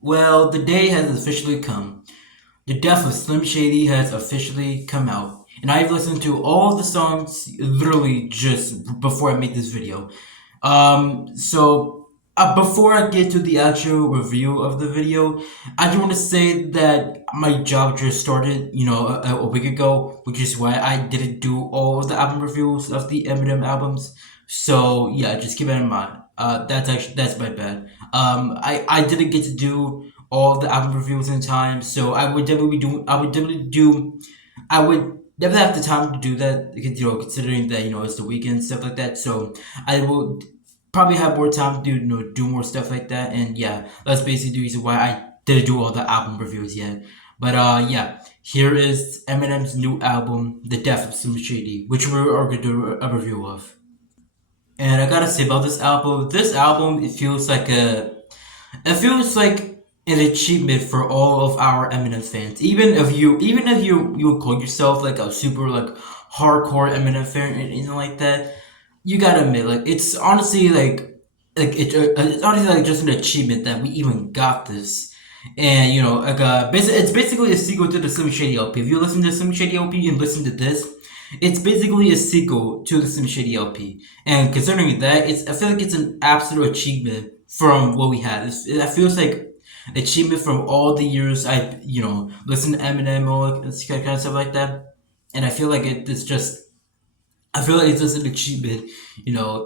Well, the day has officially come. The death of Slim Shady has officially come out. And I've listened to all of the songs literally just before I made this video. Before I get to the actual review of the video, I just want to say that my job just started, a week ago, which is why I didn't do all of the album reviews of the Eminem albums. So yeah, just keep that in mind. That's my bad. I didn't get to do all the album reviews in time, so I would never have the time to do that, because, considering that, it's the weekend and stuff like that. So I will probably have more time to do more stuff like that. And yeah, that's basically the reason why I didn't do all the album reviews yet. But yeah, here is Eminem's new album, The Death of Slim Shady, which we are going to do a review of. And I gotta say about this album, it feels like an achievement for all of our Eminem fans. Even if you call yourself like a super like hardcore Eminem fan and anything like that, you gotta admit, like, it's honestly like just an achievement that we even got this. And it's basically a sequel to the Slim Shady LP. If you listen to the Slim Shady LP and listen to this, it's basically a sequel to the Slim Shady LP. And considering that, I feel like it's an absolute achievement from what we had. It feels like achievement from all the years I listened to Eminem, all this kind of stuff like that. And I feel like it's just an achievement,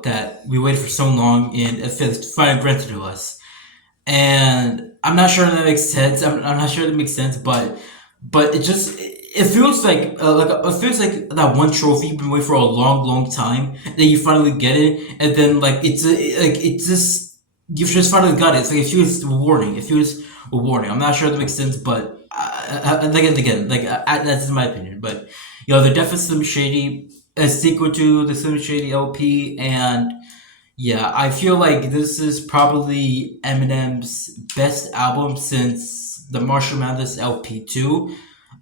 that we waited for so long, and it feels finally granted to us. And I'm not sure that makes sense. I'm not sure that makes sense, but it feels like it feels like that one trophy you've been waiting for a long time, that you finally get it, and then it's just you've just finally got it. It's like it feels rewarding. It feels rewarding. I'm not sure that makes sense, but that's my opinion. But the Death of Slim Shady, a sequel to the Slim Shady LP, and yeah, I feel like this is probably Eminem's best album since the Marshall Mathers LP 2.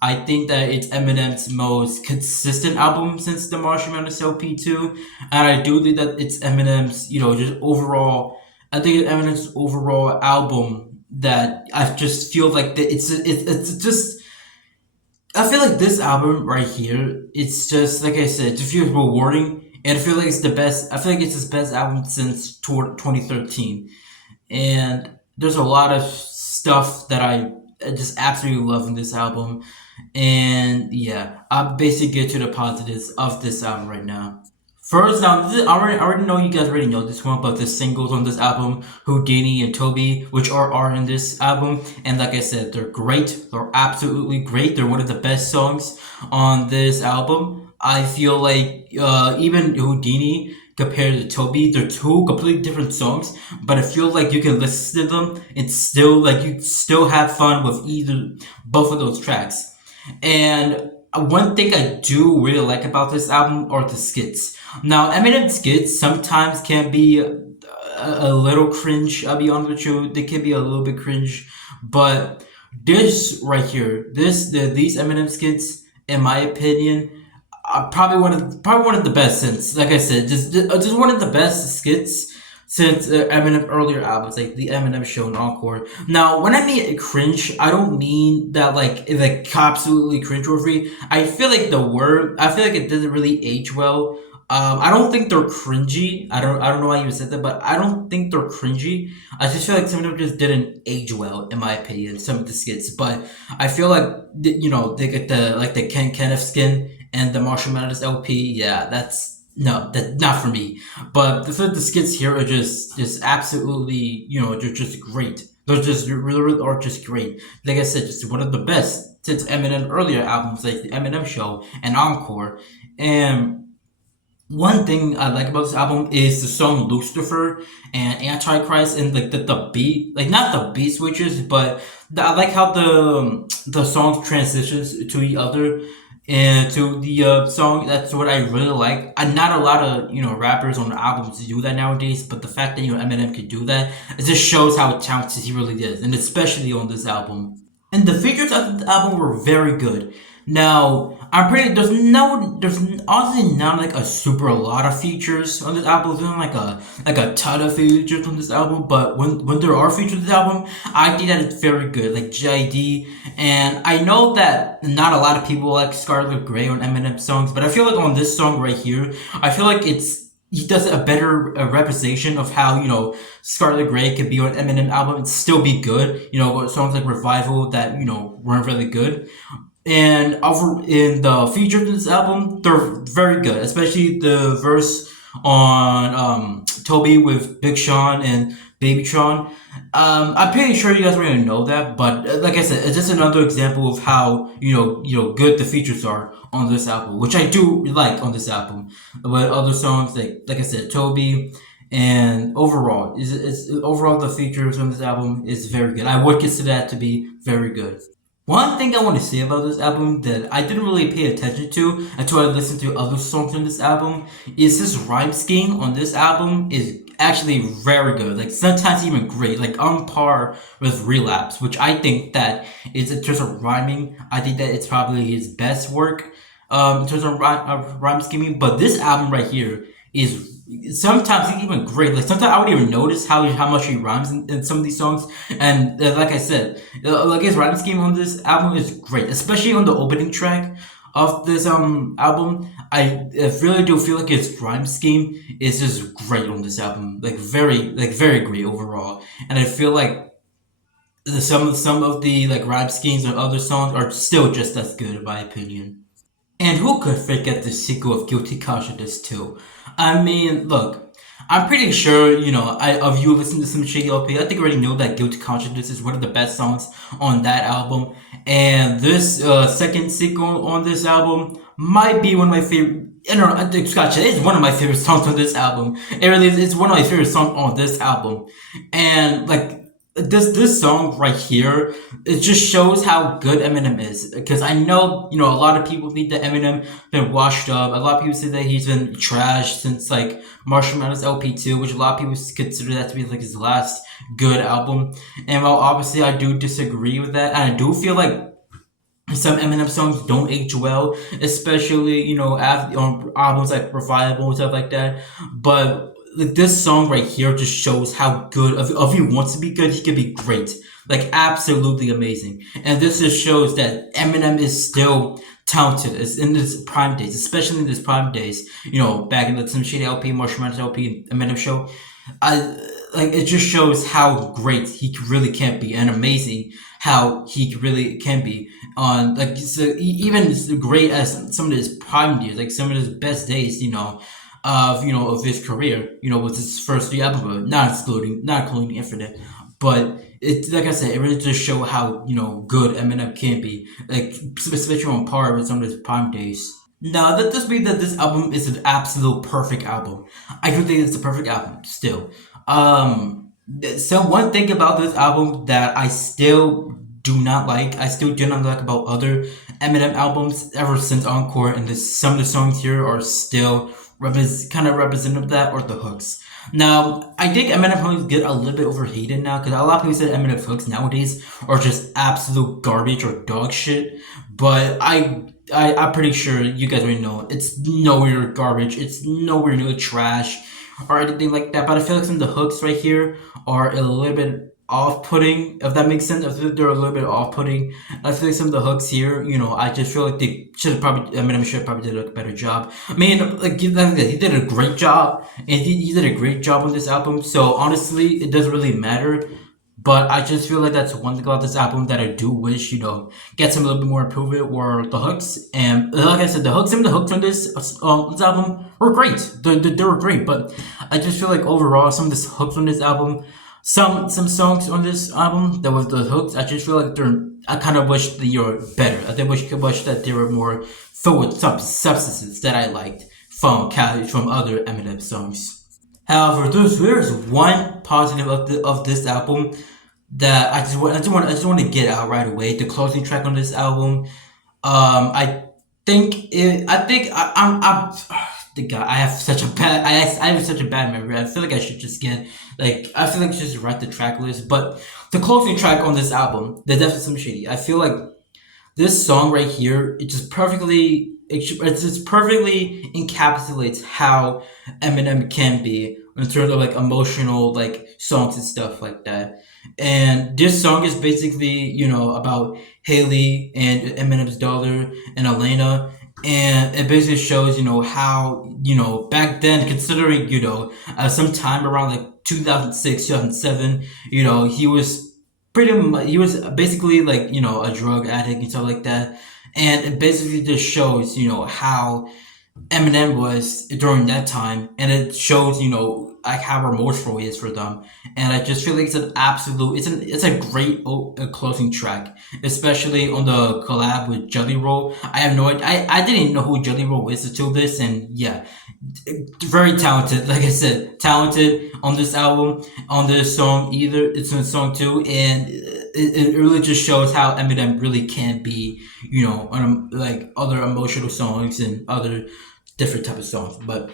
I think that it's Eminem's most consistent album since the Marshall Mathers LP 2. And I do think that it's Eminem's, just overall, I think it's Eminem's overall album that I just feel like that it's just I feel like this album right here, it's just like I said, it just feels rewarding, and I feel like it's the best. I feel like it's his best album since 2013, and there's a lot of stuff that I just absolutely love in this album, and yeah, I'll basically get to the positives of this album right now. First, now I already know you guys already know this one, but the singles on this album, Houdini and Toby, which are in this album, and like I said, they're great. They're absolutely great. They're one of the best songs on this album. I feel like even Houdini compared to Toby, they're two completely different songs, but I feel like you can listen to them and still you still have fun with either both of those tracks. And one thing I do really like about this album are the skits. Now, Eminem skits sometimes can be a little cringe. I'll be honest with you, they can be a little bit cringe, but this right here, these Eminem skits, in my opinion, are probably one of the best since, like I said, just one of the best skits since Eminem earlier albums, like the Eminem Show and Encore. Now, when I mean cringe, I don't mean that like absolutely cringe worthy. I feel like it doesn't really age well. I don't think they're cringy. I don't know why you said that, but I don't think they're cringy. I just feel like some of them just didn't age well, in my opinion. Some of the skits, but I feel like they get the Ken Kenneth skin and the Marshall Mathers LP. Yeah, that's no, that not for me. But the skits here are just absolutely, they're just great. They're just really are just great. Like I said, just one of the best since Eminem earlier albums, like the Eminem Show and Encore. And one thing I like about this album is the song Lucifer and Antichrist, and the beat, like not the beat switches, but I like how the song transitions to each other and to the song. That's what I really like. And not a lot of rappers on albums do that nowadays, but the fact that Eminem can do that, it just shows how talented he really is, and especially on this album. And the features of the album were very good. Now, I'm pretty there's honestly not like a super lot of features on this album. There's not like a ton of features on this album, but when there are features on this album, I think that it's very good. Like JD, and I know that not a lot of people like Scarlet Grey on Eminem songs, but I feel like on this song right here, I feel like it's he does a better representation of how Scarlet Grey could be on Eminem album and still be good. Songs like Revival that weren't really good. And over in the features in this album, they're very good, especially the verse on Toby with Big Sean and Baby Tron. I'm pretty sure you guys already know that, but like I said, it's just another example of how good the features are on this album, which I do like on this album. But other songs like I said, Toby, and overall, is overall the features on this album is very good. I would consider that to be very good. One thing I want to say about this album that I didn't really pay attention to until I listened to other songs on this album is his rhyme scheme on this album is actually very good. Like sometimes even great, like on par with Relapse, which I think that is in terms of rhyming. I think that it's probably his best work in terms of rhyme scheming. But this album right here is sometimes even great. Like sometimes I would even notice how much he rhymes in some of these songs. And like I said, like his rhyme scheme on this album is great, especially on the opening track of this album. I really do feel like his rhyme scheme is just great on this album, like very great overall. And I feel like some of the like rhyme schemes on other songs are still just as good in my opinion. And who could forget the sequel of Guilty Conscience 2? I mean, look, I'm pretty sure, of you listening to some Shady LP, I think you already know that Guilty Conscience is one of the best songs on that album. And this second sequel on this album might be one of my favorite. I don't know, I think Scotch is one of my favorite songs on this album. It really is. It's one of my favorite songs on this album. And, like, this song right here, it just shows how good Eminem is. Because I know a lot of people think that Eminem been washed up. A lot of people say that he's been trashed since like Marshall Mathers LP2, which a lot of people consider that to be like his last good album. And while obviously I do disagree with that, and I do feel like some Eminem songs don't age well, especially after on albums like Revival and stuff like that. But like, this song right here just shows how good. If he wants to be good, he can be great, like absolutely amazing. And this just shows that Eminem is still talented is in his prime days, especially in his prime days. Back in the Slim Shady LP, Marshall Mathers LP, Eminem show. I like it just shows how great he really can be and amazing how he really can be on like so even as great as some of his prime years, like some of his best days, of his career, with his first three albums, not including Infinite. But it's like I said, it really just show how good Eminem can be, like especially on par with some of his prime days. Now that does mean that this album is an absolute perfect album. I do think it's a perfect album still. So one thing about this album that I still I still do not like about other Eminem albums ever since Encore, and some of the songs here are still kind of representative of that, or the hooks. Now, I think Eminem hooks get a little bit overhated now because a lot of people say Eminem hooks nowadays are just absolute garbage or dog shit. But I'm pretty sure you guys already know it's nowhere garbage. It's nowhere near trash or anything like that. But I feel like some of the hooks right here are a little bit off-putting, if that makes sense. I feel like they're a little bit off-putting. I feel like some of the hooks here, I just feel like they should have probably, Eminem should have probably did a better job. I mean, like, he did a great job, and he did a great job on this album, so honestly, it doesn't really matter. But I just feel like that's one thing about this album that I do wish, get some a little bit more improvement were the hooks. And like I said, some of the hooks on this album were great. They were great, but I just feel like overall, some of the hooks on this album, some songs on this album that was the hooks, I just feel like I kind of wish they were better. I wish that they were more filled with substances that I liked from other Eminem songs. However, there's one positive of this album that I just want to get out right away. The closing track on this album, I I'm the guy. I have such a bad memory. I feel like I should just I feel like just write the track list. But the closing track on this album, the Death of Some Shady, I feel like this song right here, it just perfectly it just perfectly encapsulates how Eminem can be in terms of like emotional like songs and stuff like that. And this song is basically, about Haley and Eminem's daughter and Elena. And it basically shows, how, back then, considering, sometime around like 2006, 2007, he was he was basically like, a drug addict and stuff like that. And it basically just shows, how Eminem was during that time, and it shows, like how remorseful he is for them. And I just feel like it's an absolute, it's a great closing track, especially on the collab with Jelly Roll. I have no idea, I didn't know who Jelly Roll is until this, and yeah, very talented. Like I said, talented on this album, on this song. Either it's in song two, and it really just shows how Eminem really can be, on like other emotional songs and other different type of songs. But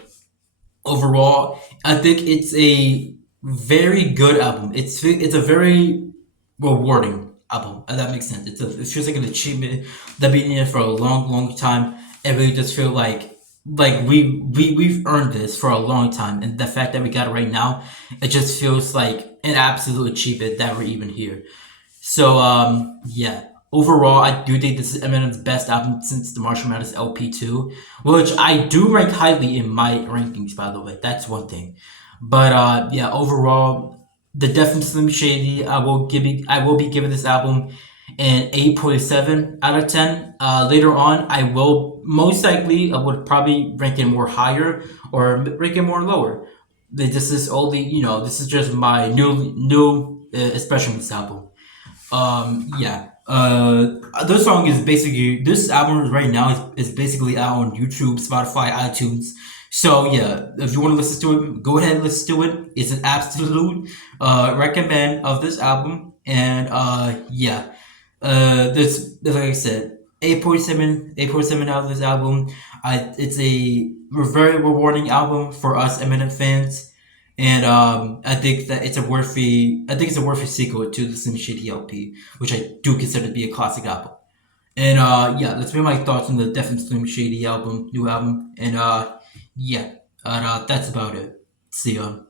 overall, I think it's a very good album. It's a very rewarding album. And that makes sense. It feels like an achievement that been in it for a long, long time. And really just feel like we've earned this for a long time. And the fact that we got it right now, it just feels like an absolute achievement that we're even here. So yeah. Overall, I do think this is Eminem's best album since the Marshall Mathers LP2, which I do rank highly in my rankings. By the way, that's one thing. But yeah, overall, the Def and Slim Shady, I will be giving this album an 8.7 out of 10. Later on, I will most likely I would probably rank it more higher or rank it more lower. This is only, this is just my new expression of this album. Yeah. This song is basically this album right now is basically out on YouTube, Spotify, iTunes. So yeah, if you want to listen to it, go ahead and listen to it. It's an absolute recommend of this album, and yeah, this like I said, 8.7 out of this album. It's a very rewarding album for us Eminem fans. And I think that I think it's a worthy sequel to the Slim Shady LP, which I do consider to be a classic album. And yeah, that's been my thoughts on the Def and Slim Shady album, new album. And yeah, that's about it. See ya.